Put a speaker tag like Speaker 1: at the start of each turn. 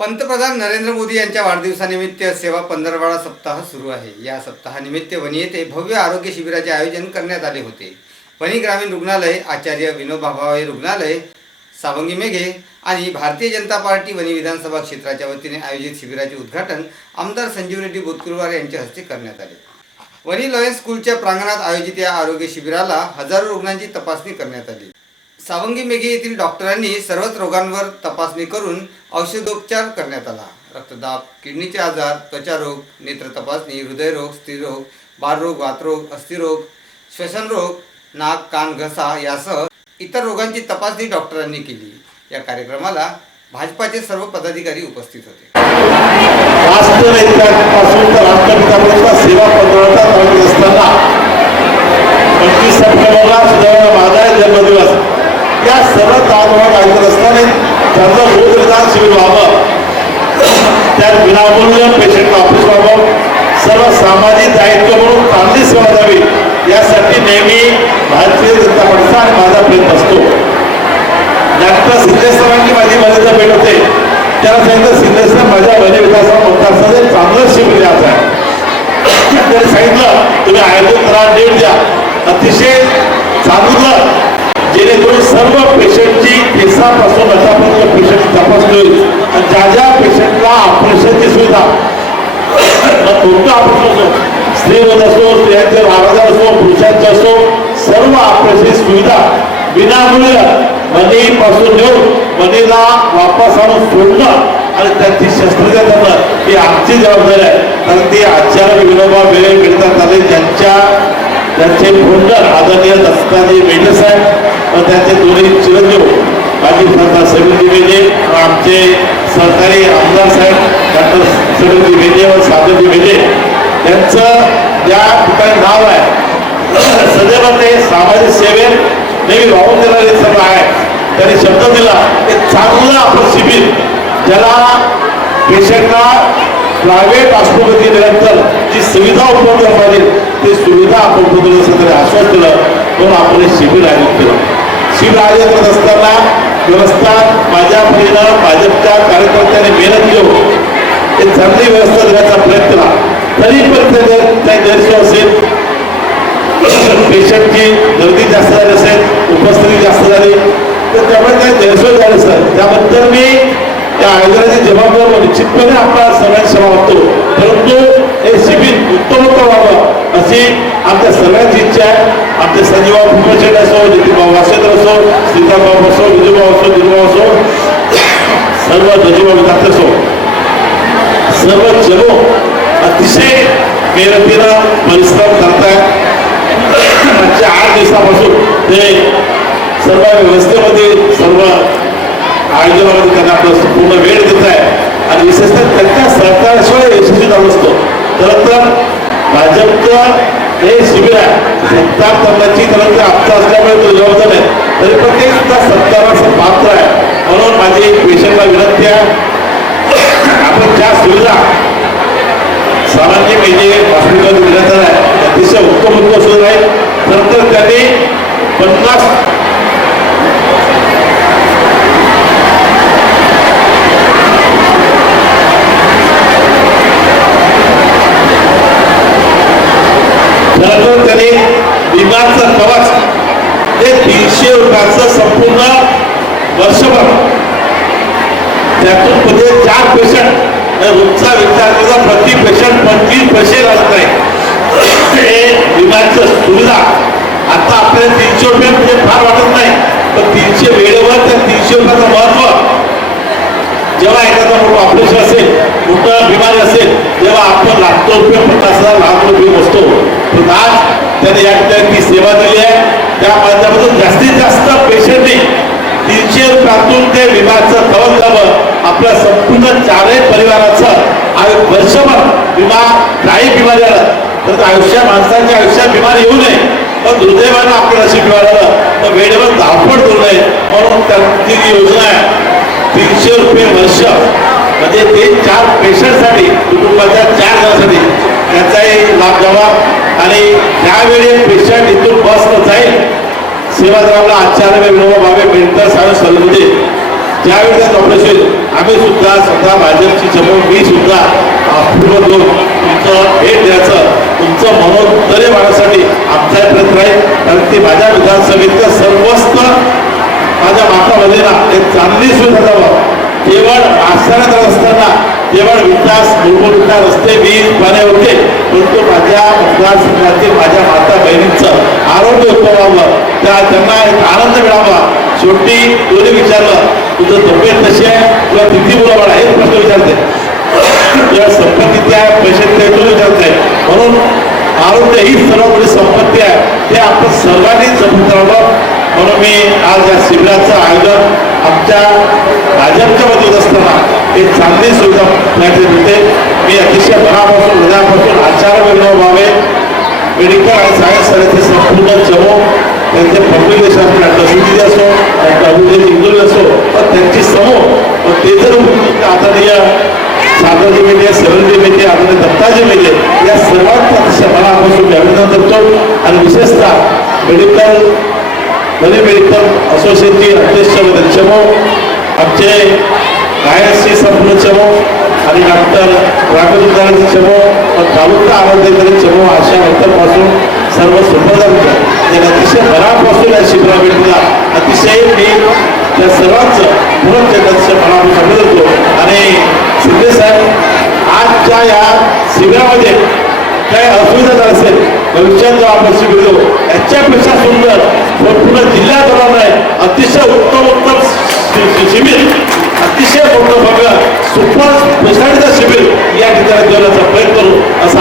Speaker 1: पंतप्रधान नरेंद्र मोदी यांच्या वाढदिवसानिमित्त सेवा पंधरवाडा सप्ताह सुरू आहे. या सप्ताहानिमित्त वणी येथे भव्य आरोग्य शिबिराचे आयोजन करण्यात आले होते. वणी ग्रामीण रुग्णालय आचार्य विनोबा भावे रुग्णालय सावंगी मेघे आणि भारतीय जनता पार्टी वणी विधानसभा क्षेत्राच्या वतीने आयोजित शिबिराचे उद्घाटन आमदार संजीव रेड्डी बोतकुरवार यांच्या हस्ते करण्यात आले. वणी लॉयन्स स्कूलच्या प्रांगणात आयोजित या आरोग्य शिबिराला हजारो रुग्णांची तपासणी करण्यात आली. सावंगी मेघे येथील डॉक्टरांनी सर्वच रोगांवर तपासणी करून औषधोपचार करण्यात आला. रक्तदाब किडनीचे आजार त्वचारोग नेत्र तपासणी हृदयरोग स्त्रीरोग बालरोग वातरोग अस्थिरोग श्वसनरोग नाक कान घसा यासह इतर रोगांची तपासणी डॉक्टरांनी केली. या कार्यक्रमाला भाजपाचे सर्व पदाधिकारी उपस्थित होते.
Speaker 2: राष्ट्रनेत्यापासून तर राष्ट्रपितापर्यंत सेवा पंधरवडा चालत असताना पंचवीस सप्टेंबरला सुधारणा माझा आहे जन्मदिवस या सर्व तालुका ऐकत असताना त्यांचं रोज निदान शिबिर व्हावं त्यात विनामूल्य पेशंट ऑफिस व्हावं सर्व सामाजिक दायित्व म्हणून चांगली सेवा द्यावी. यासाठी नेहमी भारतीय जनता पक्षाचा आणि माझा प्रयत्न असतो. डॉक्टर सिद्धेश्वरांची सरांची माझी मर्यादा भेट होते त्याला सांगितलं शिंदे सर माझ्या वने विकासा मतदारसंघात एक चांगलं शिबिर द्यायचं आहे त्यांनी सांगितलं तुम्ही आयोजन करा डेट द्या अतिशय चांगलं जेणेकरून सर्व पेशंटची केसापासून नटापर्यंत पेशंट तपासतोय. आणि ज्या ज्या पेशंटला ऑपरेशनची सुविधा कोणतं ऑपरेशन असो स्त्रीवर असो स्त्रियांचे आवाजार असो पुरुषांचे असो सर्व ऑपरेशन सुविधा विनामूल्य मनीपासून घेऊन मनीला वापस आणून सोडणं आणि त्यांची शस्त्रक्रिया करणं ही आमची जबाबदारी आहे. कारण ती आचार्य विनोबा वेळे मिळतात आले ज्यांच्या त्यांचे फोंडर आदरणीय दत्ताजी मेढे साहेब आमचे सरकारी आमदार साहेब डॉक्टर समिती मेढे व साधवी मेढे त्यांचं ज्या ठिकाणी नाव आहे सदैव ते सामाजिक सेवेत नेहमी वाहून देणारे सर्व आहे. त्यांनी शब्द दिला ते चांगलं आपण शिबिर. ज्याला पेशंटला प्रायव्हेट हॉस्पिटलमध्ये गेल्यानंतर जी सुविधा उपलब्ध पाहिजे ती सुविधा आपण उपलब्ध असं तरी आश्वास दिलं म्हणून आपण हे शिबिर आयोजित केलं. शिबिर आयोजित करत असताना व्यवस्था माझ्या मुलीला भाजपच्या कार्यकर्त्यांनी मेहनत घेऊन ते चांगली व्यवस्था देण्याचा प्रयत्न केला. तरी पण ते जर गैरसोय असेल पेशंटची गर्दी जास्त झाली असेल उपस्थिती जास्त झाली तर त्यामुळे काही गैरसोय झाली असेल. त्याबद्दल मी त्या आयोजनाची जबाबदार निश्चितपणे आपला सगळ्यांनी सेवा होतो. परंतु हे शिबिर उत्तम अशी आमच्या सगळ्याच इच्छा आहे. आमचे संजीवा भूमशेठ असो नितीनभाऊ वासेकर असो सीताभाऊ असो विजूभाऊ असो दिलभाऊ असो सर्व जजीबा विद्यार्थी असो सर्व जगो अतिशय मेहनतीनं परिश्रम करतायत मागच्या आठ दिवसापासून ते सर्व व्यवस्थेमध्ये सर्व आयोजनामध्ये त्यांना आपलं पूर्ण वेळ देत आहे आणि विशेषतः त्यांच्या सरकारशिवाय यशस्वी झालो असतो खरं तर भाजपचं हे शिबिर आहे. सत्ता करण्याची खरं तर आमचा असल्यामुळे तो जबाबदार आहे. तरी पण ते सुद्धा सरकाराचं पात्र आहे. म्हणून माझी एक पेशंटला विनंती आहे. आपण ज्या सुविधा सामान्य म्हणजे हॉस्पिटल दिल्या आला आहे अतिशय उत्तम उत्तम सुविधा आहे नंतर त्यांनी पन्नास खरं तर त्यांनी विमाचं प्रवास ते तीनशे रुपयाचं संपूर्ण वर्षभर. त्यातून मध्ये चार पेशंट रोजचा विचार केला प्रति पेशंट पंचवीस पैसे लागत नाही. हे विम्याचं सुविधा. आता आपल्याला तीनशे रुपये म्हणजे फार वाटत नाही. पण तीनशे वेळेवर त्या तीनशे रुपयाचं महत्त्व. जेव्हा एखादा मोठं ऑपरेशन असेल मोठं बिमारी असेल तेव्हा आपण लाखो रुपये पन्नास हजार लाख रुपये बसतो पण आज त्यांनी या ठिकाणी ती सेवा दिली आहे त्या माध्यमातून जास्तीत जास्त पेशंटनी तीनशे रुपयातून ते विमाचं कवच झालं आपल्या संपूर्ण चारही परिवाराचं आयु वर्षभर विमा काही बिमारी आलं तर आयुष्या माणसांच्या आयुष्यात बिमारी येऊ नये. पण दुर्दैवानं आपल्याला अशी बिमारी आलं तर वेळेवर धावपळ करू नये. म्हणून त्यांची जी योजना आहे तीनशे रुपये वर्ष. म्हणजे ते चार पेशंटसाठी कुटुंबाच्या चार जणांसाठी. त्याचाही लाभ द्यावा आणि त्यावेळी पेशंट इथून बसनं जाईल सेवाग्रामला आचार्य विनोबा भावे मेंटर साहेब सलमध्ये ज्यावेळी त्यात ऑपरेशन आम्ही सुद्धा स्वतः भाजपची चमू मी सुद्धा पूर्ण करून तुमचं भेट द्यायचं तुमचं मनोधैर्य वाढण्यासाठी आमचा प्रयत्न राहील कारण ती माझ्या विधानसभेतलं सर्वस्त माझ्या मातामध्ये ना एक चांगली सुविधा केवळ आस्थानात असताना केवळ विकास मूलभूत विकास रस्ते वीज पाणी होते. परंतु माझ्या मतदारसंघातील माझ्या माता बहिणींचं आरोग्य उत्तम व्हावं त्या त्यांना एक आनंद मिळावा. शेवटी कोणी विचारलं तुझं तब्येत कशी आहे? तुला किती बरोबर आहे? प्रश्न विचारते. तुझ्या संपत्ती किती आहे? पैसे किती आहे तुला विचारते. म्हणून आरोग्य ही सर्व मोठी संपत्ती आहे. ते आपण सर्वांनी जपून करावं म्हणून मी आज या शिबिराचं आयोजन आमच्या भाजपच्या वतीत असताना एक चांगली सुविधा मिळाली मिळते. मी अतिशय मनापासून हृदयापासून आचार विनोद व्हावे मेडिकल आणि सायन्स सायन्सचे संपूर्ण चमू त्यांचे पब्लिकेशन डॉक्टर सुधीर असो डॉक्टर अभिजित इंदुरी असो तर त्यांची समूह व ते जर आदरणीय सागरजी मेटे सरळजी मेटे आदरणीय दत्ताजी मेटे या सर्वांचं अतिशय मनापासून मी अभिनंदन करतो. आणि विशेषतः मेडिकल नवी मेडिकल असोसिएशनची अध्यक्ष व चमो आमचे गायकशी संपूर्ण चमो आणि डॉक्टर राघवेंद्रांचे चमो तालुका आरोग्य चमो अशा नंतरपासून सर्व सुप्रदांचं एक अतिशय मनापासून या शिबिरा भेटला अतिशय मी त्या सर्वांचं पुन्हा मनापासून अभिनंदन करतो आणि शिंदे साहेब आजच्या या शिबिरामध्ये काय असुविधा असेल भविष्यात जेव्हा आपण शिबिर देऊ याच्यापेक्षा सुंदर पूर्ण जिल्ह्यात होणार नाही अतिशय उत्तम उत्तम शिबिर अतिशय मोठं भव्य सुपर स्पेशालिटीचं शिबिर या ठिकाणी देण्याचा प्रयत्न करू असं